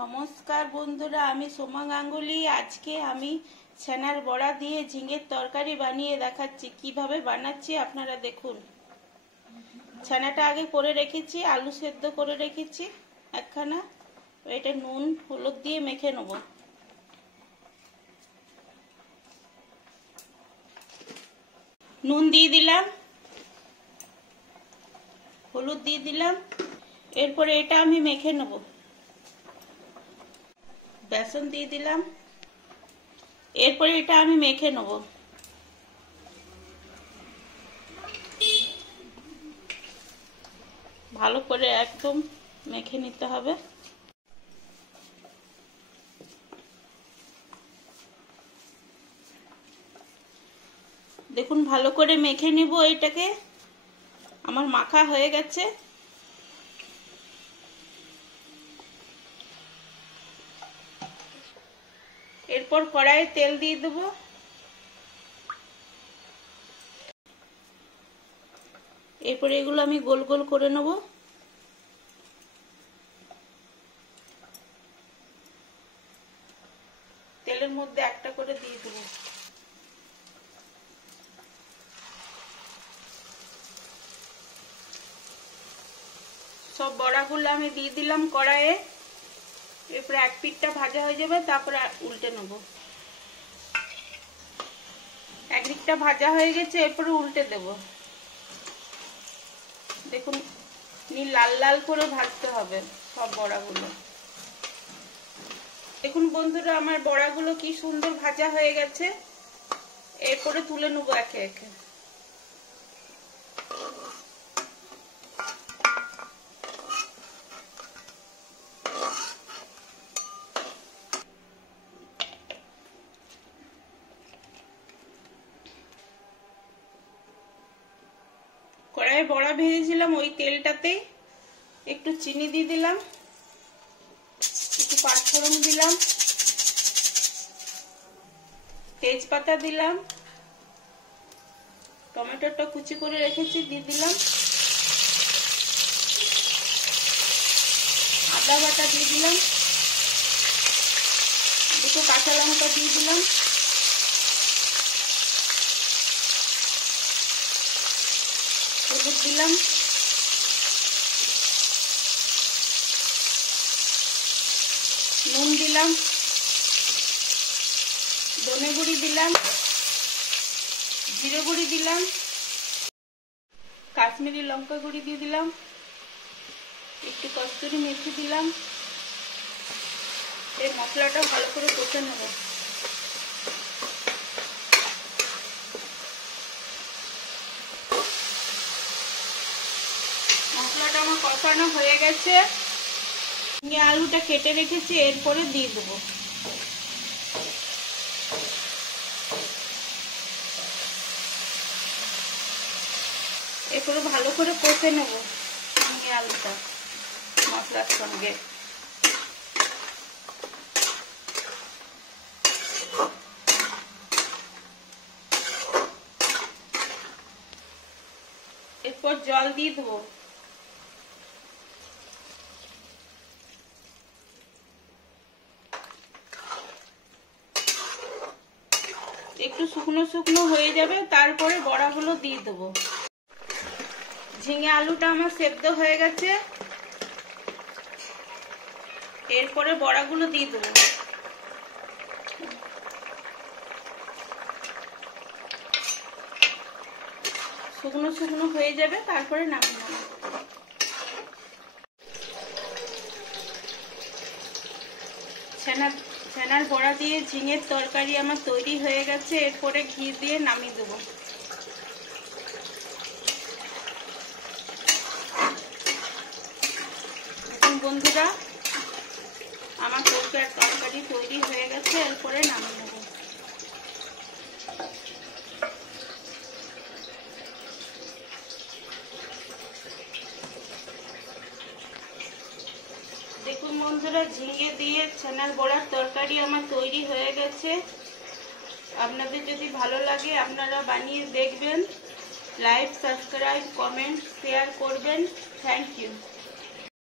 নমস্কার বন্ধুরা, আমি সোমা গাঙ্গুলি। আজকে আমি ছানার বড়া দিয়ে ঝিঙের তরকারি বানিয়ে দেখাচ্ছি। কিভাবে বানাচ্ছি আপনারা দেখুন। ছানাটা আগে করে রেখেছি, আলু সেদ্ধ করে রেখেছি একখানা। এটা নুন হলুদ দিয়ে মেখে নেব। নুন দিয়ে দিলাম, হলুদ দিয়ে দিলাম। এরপরে এটা আমি মেখে নেব। বেসন দিয়ে দিলাম। এরপরে এটা আমি মেখে নেব। ভালো করে একদম মেখে নিতে হবে। দেখুন ভালো করে মেখে নিব। এটাকে আমার মাখা হয়ে গেছে। এরপর কড়াইয়ে তেল দিয়ে দেব। এরপর এগুলো আমি গোল গোল করে নেব। তেলের মধ্যে একটা করে দিয়ে দেব। সব বড়াগুলো আমি দিয়ে দিলাম কড়াইয়ে। এরপর এক পিঠটা ভাজা হয়ে যাবে, তারপরে উল্টে নেব। একদিকটা ভাজা হয়ে গেছে, এরপরে উল্টে দেব। দেখুন লাল লাল করে ভাজতে হবে সব বড়াগুলো। দেখুন বন্ধুরা, আমার বড়াগুলো কি সুন্দর ভাজা হয়ে গেছে। এরপরে তুলে নেব একে একে। কড়াইয়ে বড়া ভেজেছিলাম, ওই তেলটাতে একটু চিনি দিয়ে দিলাম, একটু পাঁচফোড়ন দিলাম, তেজপাতা দিলাম, টমেটোটা কুচি করে রেখেছি দিয়ে দিলাম, আদা বাটা দিয়ে দিলাম, দুটো কাঁচা লঙ্কা দিয়ে দিলাম, হলুদ দিলাম, নুন দিলাম, ধনে গুঁড়ি দিলাম, জিরে গুঁড়ি দিলাম, কাশ্মীরি লঙ্কা গুঁড়ি দিয়ে দিলাম, একটু কস্তুরি মেথি দিলাম। এই মশলাটা ভালো করে কষে নেব। মশলাটা আমার কষানো হয়ে গেছে। আলুটা কেটে রেখেছি, এরপরে দিয়ে দেবো। এরপরে ভালো করে কষে নেব আলুটা মশলার সঙ্গে। এরপর জল দিয়ে দেবো। একটু শুকনো শুকনো হয়ে যাবে, তারপরে বড়াগুলো দিয়ে দেবো। ঝিঙে আলুটা আমার সেদ্ধ হয়ে গেছে। এরপরে বড়াগুলো দিয়ে দেবো। শুকনো শুকনো হয়ে যাবে, তারপরে নামিয়ে নেব। ছানার বড়া দিয়ে ঝিঙের তরকারি আমার তৈরি হয়ে গেছে। এরপরে ঘি দিয়ে নামিয়ে দেবো। বন্ধুরা, আমার তরকারি তৈরি হয়ে গেছে। এরপরে নামিয়ে নেব। দেখুন বন্ধুরা, ঝিঙে দিয়ে ছানার বড়ার তরকারি আমার তৈরি হয়ে গেছে। আপনাদের যদি ভালো লাগে আপনারা বানিয়ে দেখবেন। লাইক, সাবস্ক্রাইব, কমেন্ট, শেয়ার করবেন। Thank you.